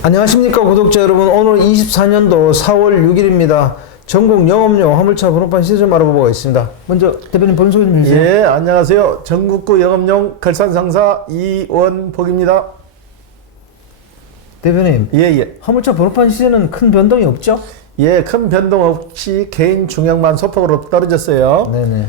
안녕하십니까 구독자 여러분. 오늘 24년도 4월 6일입니다. 전국 영업용 화물차 번호판 시세 좀 알아보겠습니다. 먼저 대표님 번호 소개 좀 해주세요. 예, 안녕하세요. 전국구 영업용 결산상사 이원복입니다. 대표님, 예. 화물차 번호판 시세는 큰 변동이 없죠? 예, 큰 변동 없이 개인 중형만 소폭으로 떨어졌어요. 네네.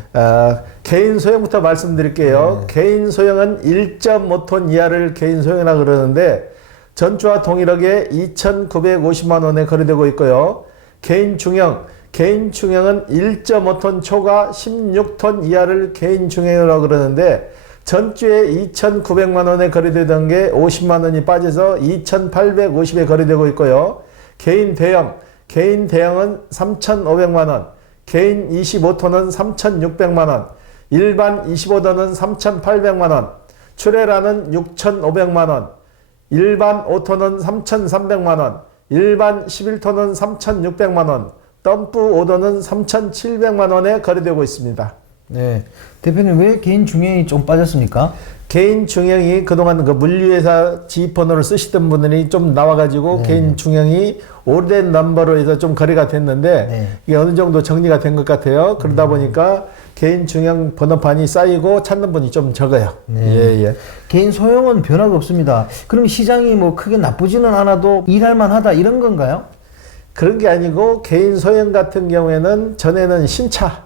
개인 소형부터 말씀드릴게요. 개인 소형은 1.5톤 이하를 개인 소형이라 그러는데 전주와 동일하게 2,950만 원에 거래되고 있고요. 개인 중형은 1.5톤 초과 16톤 이하를 개인 중형이라고 그러는데 전주에 2,900만 원에 거래되던 게 50만 원이 빠져서 2,850에 거래되고 있고요. 개인 대형은 3,500만 원, 개인 25톤은 3,600만 원, 일반 25톤은 3,800만 원, 출애라는 6,500만 원, 일반 5톤은 3,300만 원, 일반 11톤은 3,600만 원, 덤프 5톤은 3,700만 원에 거래되고 있습니다. 네. 대표님, 왜 개인 중형이 좀 빠졌습니까? 개인 중형이 그동안 그 물류회사 지휘번호를 쓰시던 분들이 좀 나와가지고 개인 중형이 오래된 넘버로 해서 좀 거래가 됐는데 이게 어느 정도 정리가 된 것 같아요. 그러다 보니까 개인 중형 번호판이 쌓이고 찾는 분이 좀 적어요. 예. 개인 소형은 변화가 없습니다. 그럼 시장이 뭐 크게 나쁘지는 않아도 일할 만하다 이런 건가요? 그런 게 아니고 개인 소형 같은 경우에는 전에는 신차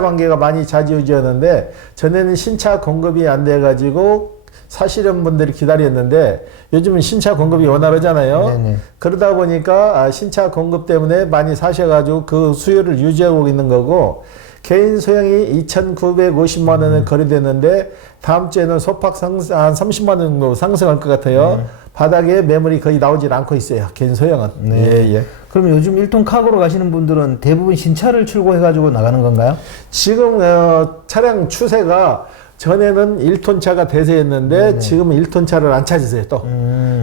관계가 많이 좌지우지였는데 전에는 신차 공급이 안 돼가지고 사시는 분들이 기다렸는데 요즘은 신차 공급이 원활하잖아요. 그러다 보니까 신차 공급 때문에 많이 사셔가지고 그 수요를 유지하고 있는 거고 개인 소형이 2,950만 원에 거래됐는데 다음 주에는 소폭 한 30만 원 정도 상승할 것 같아요. 바닥에 매물이 거의 나오질 않고 있어요. 개인 소형은. 예. 그럼 요즘 1톤 카고로 가시는 분들은 대부분 신차를 출고해가지고 나가는 건가요? 지금 차량 추세가 전에는 1톤 차가 대세였는데 지금은 1톤 차를 안 찾으세요. 또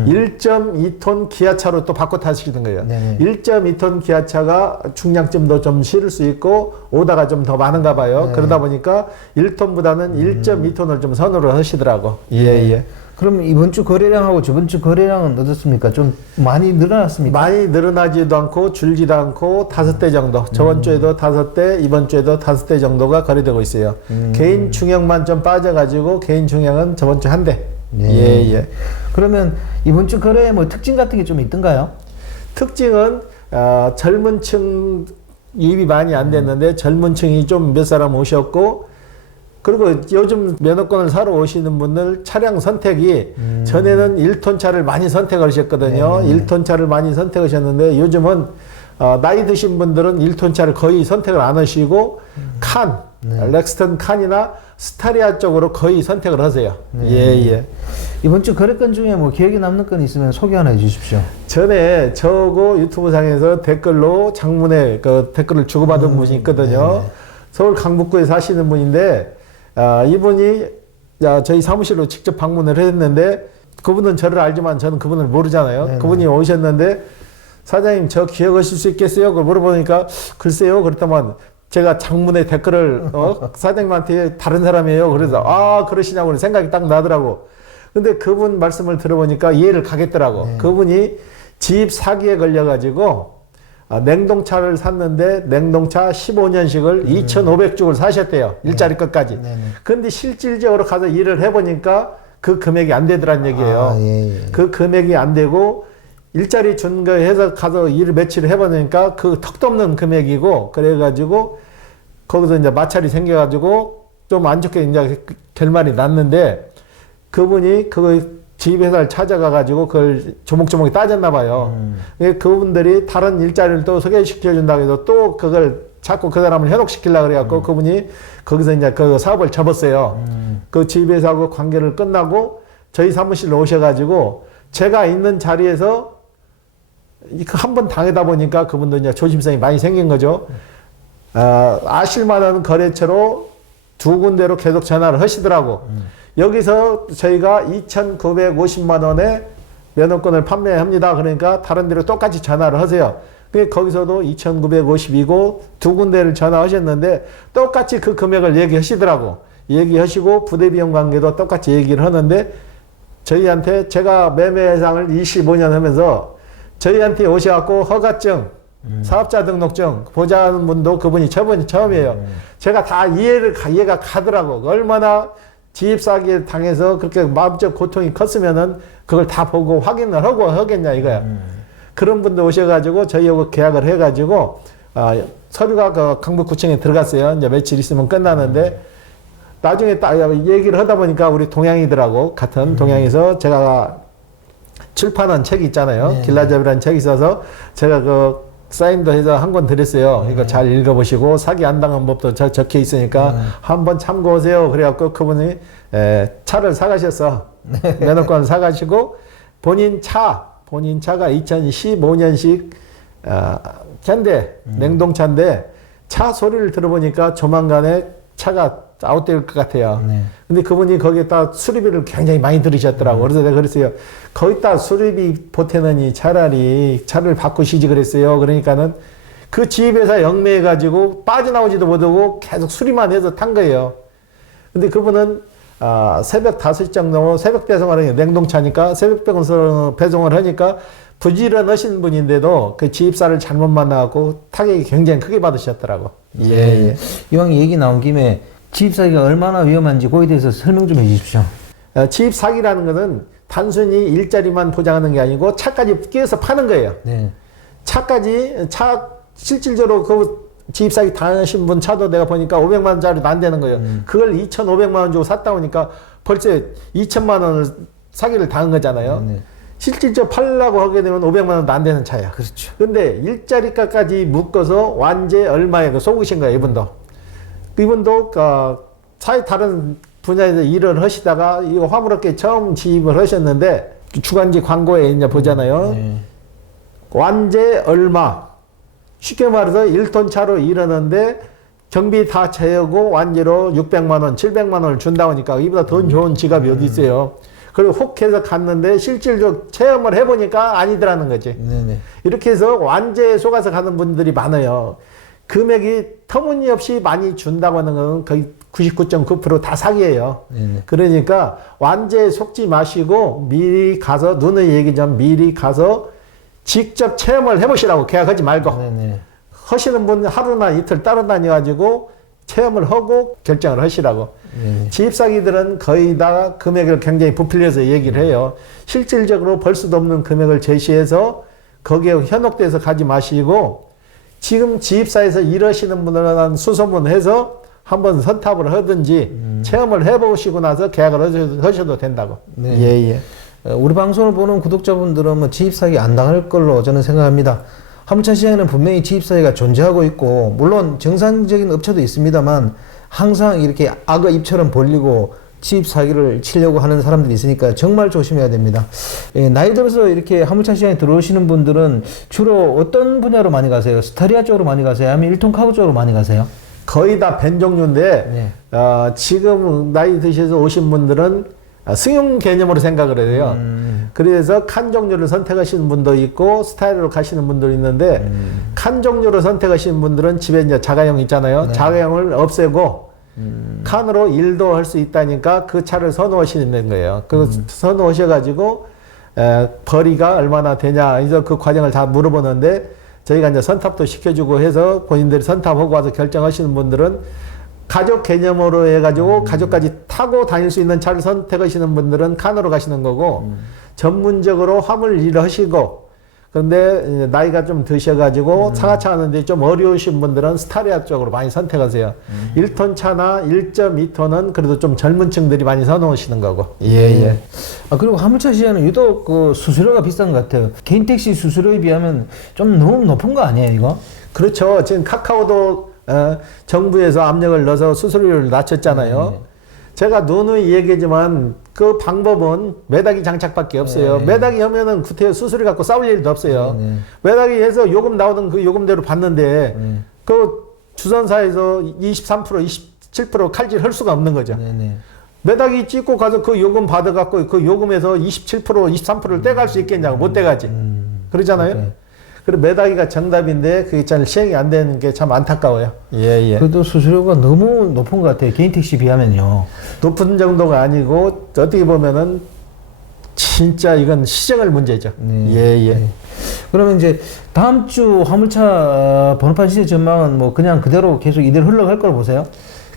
1.2톤 기아차로 또 바꿔 타시는 거예요. 1.2톤 기아차가 중량점도 좀 실을 수 있고 오다가 좀 더 많은가 봐요. 그러다 보니까 1톤보다는 1.2톤을 좀 선호를 하시더라고. 예. 그럼 이번 주 거래량하고 저번 주 거래량은 어떻습니까? 좀 많이 늘어났습니까? 많이 늘어나지도 않고 줄지도 않고 5대 정도. 저번 주에도 5대, 이번 주에도 5대 정도가 거래되고 있어요. 개인 중형만 좀 빠져가지고 개인 중형은 저번 주 1대. 예. 그러면 이번 주 거래에 뭐 특징 같은 게 좀 있던가요? 특징은 젊은 층 유입이 많이 안 됐는데 젊은 층이 좀 몇 사람 오셨고 그리고 요즘 면허권을 사러 오시는 분들 차량 선택이 전에는 1톤 차를 많이 선택하셨거든요. 1톤 차를 많이 선택하셨는데 요즘은 나이 드신 분들은 1톤 차를 거의 선택을 안 하시고 렉스턴 칸이나 스타리아 쪽으로 거의 선택을 하세요. 예. 이번 주 거래건 중에 뭐 기억에 남는 건 있으면 소개 하나 해주십시오. 전에 저거 유튜브 상에서 댓글로 장문에 그 댓글을 주고받은 분이 있거든요. 서울 강북구에 사시는 분인데 이분이 저희 사무실로 직접 방문을 했는데 그분은 저를 알지만 저는 그분을 모르잖아요. 그분이 오셨는데 사장님 저 기억하실 수 있겠어요? 그걸 물어보니까 글쎄요. 그랬더만 제가 장문의 댓글을 사장님한테 다른 사람이에요. 그래서 그러시냐고 생각이 딱 나더라고. 근데 그분 말씀을 들어보니까 이해를 가겠더라고. 그분이 집 사기에 걸려가지고 냉동차를 샀는데 냉동차 15년식을 2,500주를 사셨대요. 일자리 것까지. 근데 실질적으로 가서 일을 해보니까 그 금액이 안 되더란 얘기예요. 그 금액이 안 되고 일자리 준 거 해서 가서 일을 며칠 해보니까 그 턱도 없는 금액이고 그래가지고 거기서 이제 마찰이 생겨가지고 좀 안 좋게 이제 결말이 났는데 그분이 그거 지휘회사를 찾아가가지고 그걸 조목조목 따졌나 봐요. 그분들이 다른 일자리를 또 소개시켜준다고 해서 또 그걸 자꾸 그 사람을 현혹시키려고 그래갖고 그분이 거기서 이제 그 사업을 접었어요. 그 지휘회사하고 관계를 끝나고 저희 사무실로 오셔가지고 제가 있는 자리에서 한 번 당하다 보니까 그분도 이제 조심성이 많이 생긴 거죠. 아실만한 거래처로 2군데로 계속 전화를 하시더라고. 여기서 저희가 2,950만 원에 면허권을 판매합니다. 그러니까 다른 데로 똑같이 전화를 하세요. 거기서도 2,950이고 2군데를 전화하셨는데 똑같이 그 금액을 얘기하시더라고. 얘기하시고 부대비용 관계도 똑같이 얘기를 하는데 저희한테 제가 매매상을 25년 하면서 저희한테 오셔갖고 허가증, 사업자 등록증 보자는 분도 그분이 처음이에요. 제가 다 이해가 가더라고. 얼마나 집 사기에 당해서 그렇게 마음적 고통이 컸으면은 그걸 다 보고 확인을 하고 하겠냐 이거야. 그런 분들 오셔가지고 저희하고 계약을 해가지고 서류가 그 강북구청에 들어갔어요. 이제 며칠 있으면 끝나는데 나중에 딱 얘기를 하다 보니까 우리 동양이들하고 같은 동양에서 제가 출판한 책이 있잖아요. 네. 길라잡이라는 책이 있어서 제가 그 사인도 해서 한 권 드렸어요. 네. 이거 잘 읽어보시고 사기 안 당한 법도 적혀 있으니까 한번 참고하세요. 그래갖고 그분이 차를 사가셨어. 면허권 사가시고 본인 차가 2015년식 차인데 냉동차인데 차 소리를 들어보니까 조만간에 차가 아웃될 것 같아요. 네. 근데 그분이 거기에다 수리비를 굉장히 많이 들으셨더라고. 그래서 내가 그랬어요. 거기다 수리비 보태느니 차라리 차를 바꾸시지 그랬어요. 그러니까는 그 지입회사 영매해가지고 빠져나오지도 못하고 계속 수리만 해서 탄 거예요. 근데 그분은 새벽 5시 정도 새벽 배송을 하니까 냉동차니까 새벽 배송을 하니까 부지런하신 분인데도 그 지입사를 잘못 만나고 타격이 굉장히 크게 받으셨더라고. 예. 이왕 얘기 나온 김에 지입 사기가 얼마나 위험한지 거기에 대해서 설명 좀 해주십시오. 지입 사기라는 것은 단순히 일자리만 보장하는 게 아니고 차까지 끼워서 파는 거예요. 네. 실질적으로 그 지입 사기 당하신 분 차도 내가 보니까 500만 원짜리도 안 되는 거예요. 그걸 2,500만 원 주고 샀다 보니까 벌써 2천만 원을 사기를 당한 거잖아요. 네. 실질적으로 팔려고 하게 되면 500만 원도 안 되는 차야. 그렇죠. 근데 일자리가까지 묶어서 완제 얼마에 그 속으신 거예요, 이분도. 이분도 사회 다른 분야에서 일을 하시다가 이거 화물업계 처음 지입을 하셨는데 주간지 광고에 이제 보잖아요. 네. 완제 얼마. 쉽게 말해서 1톤 차로 일하는데 경비 다 제하고 완제로 600만 원, 700만 원을 준다고 하니까 이보다 더 좋은 지갑이 어디 있어요. 그리고 혹해서 갔는데 실질적 체험을 해보니까 아니더라는 거지. 네네. 이렇게 해서 완제에 속아서 가는 분들이 많아요. 금액이 터무니없이 많이 준다고 하는 건 거의 99.9% 다 사기예요. 네네. 그러니까 완제에 속지 마시고 미리 가서 눈의 얘기 좀 미리 가서 직접 체험을 해보시라고 계약하지 말고. 네네. 하시는 분 하루나 이틀 따라다녀가지고 체험을 하고 결정을 하시라고. 네네. 지입사기들은 거의 다 금액을 굉장히 부풀려서 얘기를 해요. 실질적으로 벌 수도 없는 금액을 제시해서 거기에 현혹돼서 가지 마시고 지금 지입사에서 일하시는 분들은 수소문해서 한번 선탑을 하든지 체험을 해보시고 나서 계약을 하셔도 된다고. 네. 예. 우리 방송을 보는 구독자분들은 뭐 지입 사기 안 당할 걸로 저는 생각합니다. 화물차 시장에는 분명히 지입 사기가 존재하고 있고 물론 정상적인 업체도 있습니다만 항상 이렇게 악어 입처럼 벌리고 지입 사기를 치려고 하는 사람들이 있으니까 정말 조심해야 됩니다. 나이 들어서 이렇게 화물차 시장에 들어오시는 분들은 주로 어떤 분야로 많이 가세요? 스타리아 쪽으로 많이 가세요? 아니면 1톤 카고 쪽으로 많이 가세요? 거의 다 벤 종류인데 네. 지금 나이 드셔서 오신 분들은 승용 개념으로 생각을 해요. 그래서 칸 종류를 선택하시는 분도 있고 스타일로 가시는 분도 있는데 칸 종류로 선택하시는 분들은 집에 이제 자가용 있잖아요. 네. 자가용을 없애고 칸으로 일도 할 수 있다니까 그 차를 선호하시는 거예요. 그 선호하셔가지고 벌이가 얼마나 되냐 이제 그 과정을 다 물어보는데 저희가 이제 선탑도 시켜주고 해서 본인들이 선탑하고 와서 결정하시는 분들은 가족 개념으로 해가지고 가족까지 타고 다닐 수 있는 차를 선택하시는 분들은 칸으로 가시는 거고 전문적으로 화물 일을 하시고 그런데 나이가 좀 드셔가지고 상하차 하는데 좀 어려우신 분들은 스타리아 쪽으로 많이 선택하세요. 1톤 차나 1.2톤은 그래도 좀 젊은 층들이 많이 선호하시는 거고. 예. 그리고 화물차 시장은 유독 그 수수료가 비싼 것 같아요. 개인 택시 수수료에 비하면 좀 너무 높은 거 아니에요, 이거? 그렇죠. 지금 카카오도 정부에서 압력을 넣어서 수수료를 낮췄잖아요. 제가 누누이 얘기하지만 그 방법은 매다기 장착밖에 없어요. 매다기 하면은 구태여 수수료 갖고 싸울 일도 없어요. 매다기 해서 요금 나오는 그 요금대로 받는데 그 주선사에서 23%, 27% 칼질 할 수가 없는 거죠. 매다기 찍고 가서 그 요금 받아갖고 그 요금에서 27%, 23%를 떼갈 수 있겠냐고 못 떼가지. 그러잖아요. 그리고 매다기가 정답인데 그게 잘 시행이 안 되는 게 참 안타까워요. 예. 그래도 수수료가 너무 높은 것 같아요. 개인 택시 비하면요. 높은 정도가 아니고 어떻게 보면은 진짜 이건 시정할 문제죠. 네. 예, 예. 네. 그러면 이제 다음 주 화물차 번호판 시세 전망은 뭐 그냥 그대로 계속 이대로 흘러갈 거로 보세요?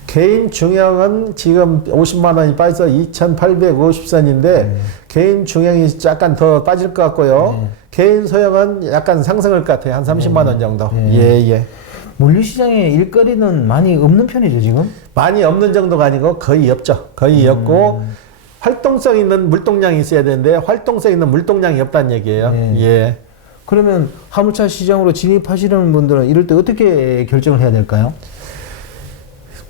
개인 중형은 지금 50만 원이 빠져서 2,850선인데 개인 중형이 약간 더 빠질 것 같고요. 개인 소형은 약간 상승할 것 같아요. 한 30만 원 정도. 예, 예. 물류시장에 일거리는 많이 없는 편이죠, 지금? 많이 없는 정도가 아니고 거의 없죠. 거의 없고 활동성 있는 물동량이 있어야 되는데 활동성 있는 물동량이 없다는 얘기예요. 예. 그러면 화물차 시장으로 진입하시는 분들은 이럴 때 어떻게 결정을 해야 될까요?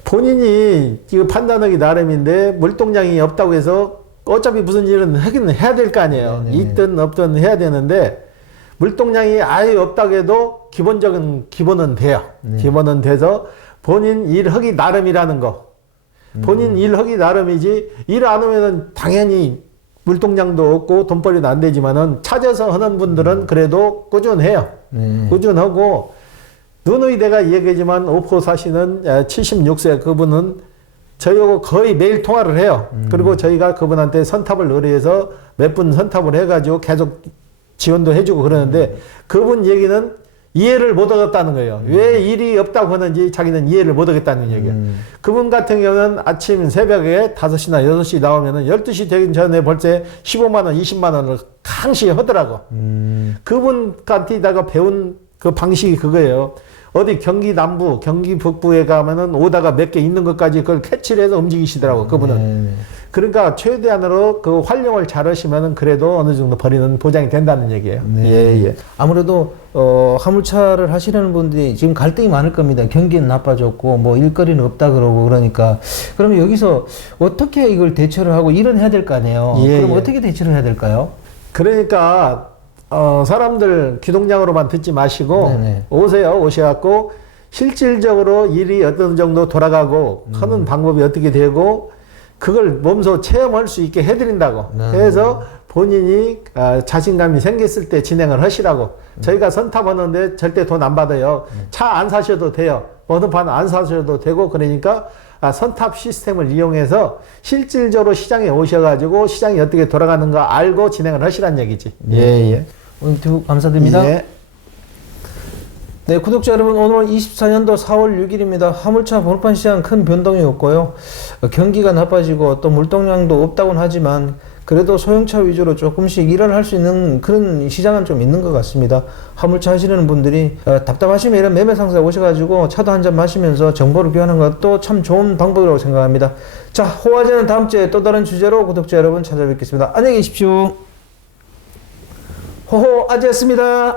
본인이 이거 판단하기 나름인데 물동량이 없다고 해서 어차피 무슨 일은 하긴 해야 될 거 아니에요. 네네네. 있든 없든 해야 되는데 물동량이 아예 없다고 해도 기본은 돼요. 기본은 돼서 본인 일하기 나름이라는 거. 본인 일하기 나름이지 일 안 하면은 당연히 물동량도 없고 돈벌이도 안 되지만은 찾아서 하는 분들은 그래도 꾸준해요. 꾸준하고 누누이 내가 얘기하지만 오포 사시는 76세 그분은 저희하고 거의 매일 통화를 해요. 그리고 저희가 그분한테 선탑을 의뢰해서 몇 분 선탑을 해가지고 계속 지원도 해주고 그러는데 그분 얘기는 이해를 못 하겠다는 거예요. 왜 일이 없다고 하는지 자기는 이해를 못 하겠다는 얘기예요. 그분 같은 경우는 아침 새벽에 5시나 6시 나오면은 12시 되기 전에 벌써 15만 원, 20만 원을 항시 하더라고. 그분한테다가 배운 그 방식이 그거예요. 어디 경기 남부, 경기 북부에 가면은 오다가 몇 개 있는 것까지 그걸 캐치를 해서 움직이시더라고, 그분은. 그러니까 최대한으로 그 활용을 잘 하시면은 그래도 어느 정도 벌이는 보장이 된다는 얘기예요. 예, 예. 아무래도 화물차를 하시려는 분들이 지금 갈등이 많을 겁니다. 경기는 나빠졌고 뭐 일거리는 없다 그러고 그러니까 그러면 여기서 어떻게 이걸 대처를 하고 일은 해야 될 거 아니에요. 예, 그럼 예. 어떻게 대처를 해야 될까요? 그러니까 사람들 기동량으로만 듣지 마시고 네네. 오셔갖고 실질적으로 일이 어떤 정도 돌아가고 하는 방법이 어떻게 되고 그걸 몸소 체험할 수 있게 해드린다고 해서 본인이 자신감이 생겼을 때 진행을 하시라고. 저희가 선탑하는데 절대 돈 안 받아요. 차 안 사셔도 돼요. 번호판 안 사셔도 되고 그러니까 선탑 시스템을 이용해서 실질적으로 시장에 오셔가지고 시장이 어떻게 돌아가는가 알고 진행을 하시란 얘기지. 예, 예. 오늘 인터뷰 감사드립니다. 예. 네, 구독자 여러분, 오늘은 24년도 4월 6일입니다. 화물차 번호판 시장 큰 변동이 없고요. 경기가 나빠지고 또 물동량도 없다고는 하지만 그래도 소형차 위주로 조금씩 일을 할 수 있는 그런 시장은 좀 있는 것 같습니다. 화물차 하시는 분들이 답답하시면 이런 매매 상사에 오셔가지고 차도 한잔 마시면서 정보를 교환하는 것도 참 좋은 방법이라고 생각합니다. 자, 호화제는 다음 주에 또 다른 주제로 구독자 여러분 찾아뵙겠습니다. 안녕히 계십시오. 호호 아재였습니다.